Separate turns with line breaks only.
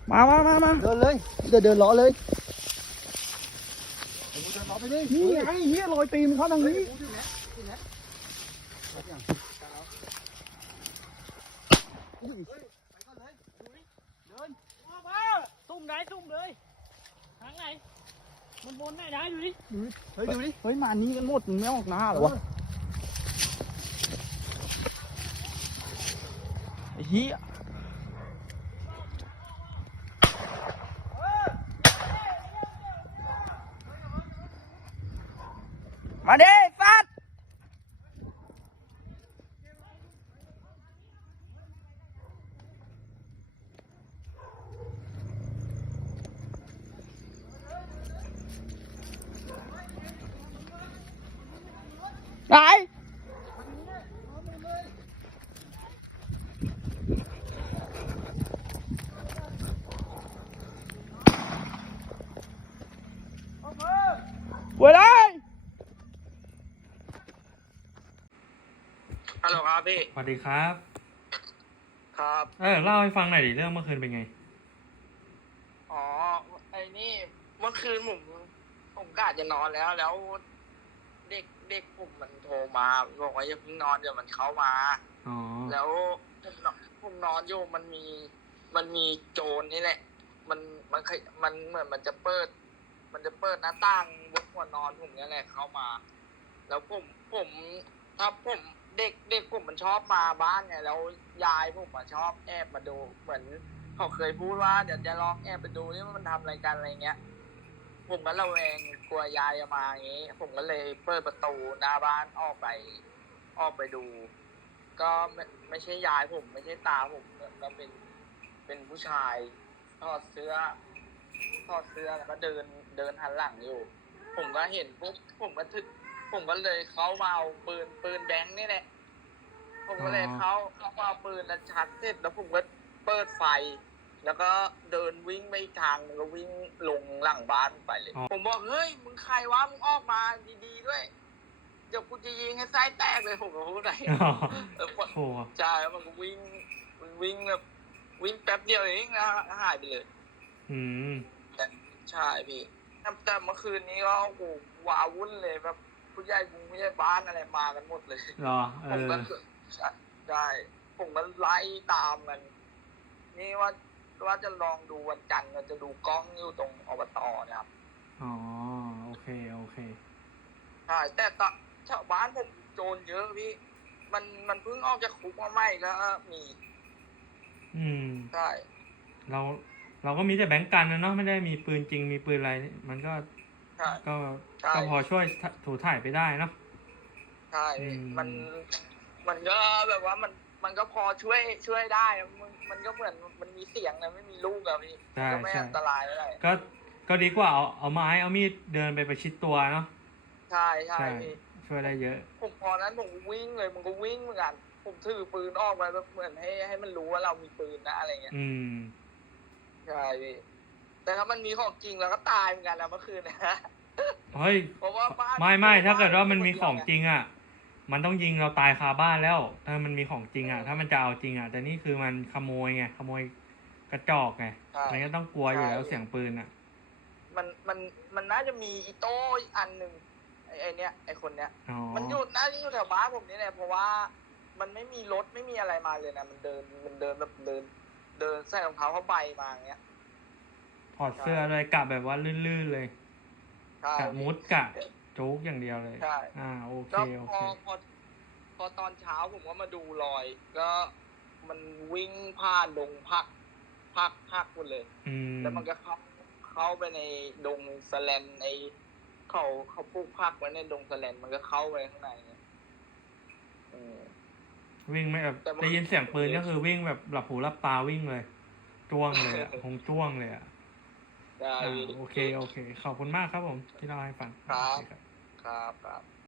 มา
เดินเลยเดินล้อเลยเดินล้อไปดิ
นี่ไงเฮียรอยตีนเขาทางนี้
ซุ่มไหนซุ่มเลยทางไหนมันวนไหนได้ดูดิ
เฮ้ยดูดิ
เฮ้ยมานี้กันหมดมึงไม่ออกหน้าเหรอวะไอ้เฮียมาดิสัตว์ไหนเว้ยเลย
ฮัลโหลครับพี่
สวัสดีครับ
ครับ
เล่าให้ฟังหน่อยดิเรื่องเมื่อคืนเป็นไง
อ๋อ ไอ้นี่ เมื่อคืนผมกะจะนอนแล้ว เด็กผมมันโทรมาบอกว่าอย่าเพิ่งนอนเดี๋ยวมันเข้ามา
อ๋อ
แล้วผมนอนอยู่มันมีโจรนี่แหละ มันเหมือนมันจะเปิดหน้าต่างบนหัวนอนผมนี่แหละเข้ามา แล้วถ้าผมเด็กผมมันชอบมาบ้านไงแล้วยายผมชอบแอบมาดูเหมือนเขาเคยพูดว่าเดี๋ยวจะลองแอบไปดูนี่มันทำอะไรกันอะไรเงี้ยผมก็ระแวงกลัวยายจะมาอย่างงี้ผมก็เลยเปิดประตูหน้าบ้านออกไปดู ก็ไม่ใช่ยายผมไม่ใช่ตาผมก็เป็นผู้ชายถอดเสื้อแล้วก็เดินหันหลังอยู่ ผมก็เห็นปุ๊บผมก็เลยเข้ามาเอาปืนแบงค์นี่แหละผมก็เลยเข้ามาเอาปืนแล้วชักเสร็จแล้วผมก็เปิดไฟ แล้วก็เดินวิ่งไปอีกทางนึงก็วิ่งลงหลังบ้านไปเลย ผมบอกเฮ้ยมึงใครวะมึงออกมาดีๆด้วยเดี๋ยวกูจะยิงให้ไส้แตกเลยผมก็พูดอะไร
โอ้
ใช่แล้วมันก็วิ่งแบบวิ่งแป๊บเดียวเองนะหายไปเลย
อืม
ใช่พี่แต่เมื่อคืนนี้ก็โอ้โหว้าวุ่นเลยแบบผู้ใหญ่บ้านอะไรมากันหมดเลย
เหรอ
ผมก็ใช่ผมก็ไล่ตามกันนี่ว่าจะลองดูวันจันทร์เราจะดูกล้องอยู่ตรงอบตนะครับ
อ๋อ โอเค
ใช่แต่ก็ชาวบ้านผมโจรเยอะพี่มันเพิ่งออกจากคุกมาใหม่ก็มี
อืม
ใช่
เราก็มีแต่แบงก์กันนะเนาะไม่ได้มีปืนจริงมีปืนอะไรมันก็
ใช่
ก็
ใช่
ก็พอช่วยถูถ่ายไปได้เนาะ
ใช่
อืม
มันก็แบบว่ามันก็พอช่วยได้มันก็เหมือนมันมีเสียงนะไม่มีลูกอะพี่ก็ไม่อันตรายอะไร
ก็ดีกว่าเอาไม้เอามีดเดินไปประชิดตัวเนาะ
ใช่พี่
ช่วยได้เยอะ
ผมพอนั้นผมวิ่งเลยมันก็วิ่งเหมือนกันผมถือปืนออกไปแบบเหมือนให้มันรู้ว่าเรามีปืนนะอะไรเงี้ย
อืม
ใช่พี่แต่ถ้ามันมีของจริงเราก็ตายเหมือนกันนะเมื่อคืนนะ
เฮ้ย
เพราะว่าบ้าน
ไม่ถ้าเกิดว่ามันมีของจริงอ่ะมันต้องยิงเราตายคาบ้านแล้วถ้ามันมีของจริงอ่ะถ้ามันจะเอาจริงอ่ะแต่นี่คือมันขโมยไงขโมยกระจอกไงมันก็ต้องกลัวอยู่แล้วเสียงปืนอ่ะ
มันน่าจะมีอีโต้อีกอันหนึ่งไอ้เนี้ยไอ้คนเนี้ย
อ๋อ
มันน่าจะอยู่แถวบ้านผมนี่แหละเพราะว่ามันไม่มีรถไม่มีอะไรมาเลยนะมันเดินแบบเดินใส่รองเท้าผ้าใบมาอย่างเงี้ย
ถอดเสื้อเลยกะแบบว่าลื่นๆเลย
ใช่
กะมุดกะโจ๊กอย่างเดียวเลย
ใช่
โอเค
แล้วพอตอนเช้าผมก็มาดูรอย ก็มันวิ่งผ่านดงพักหมดเลย
อืม
แล้วมันก็เข้าไปในดงสแลนในเขาปลูกผักไว้ในดงสแลนมันก็เข้าไปข้างในเนี่ย
วิ่งไม่แบบ
แต่มัน
ได้ยินเสียงปืนก็คือวิ่งแบบหลับหูหลับตาวิ่งเลยจ้วงเลยคงจ้วงเลยอ่ะ
ได้
โอเคขอบคุณมากครับผมที่เล่าให้ฟัง
ครับ
โอเค
ครับ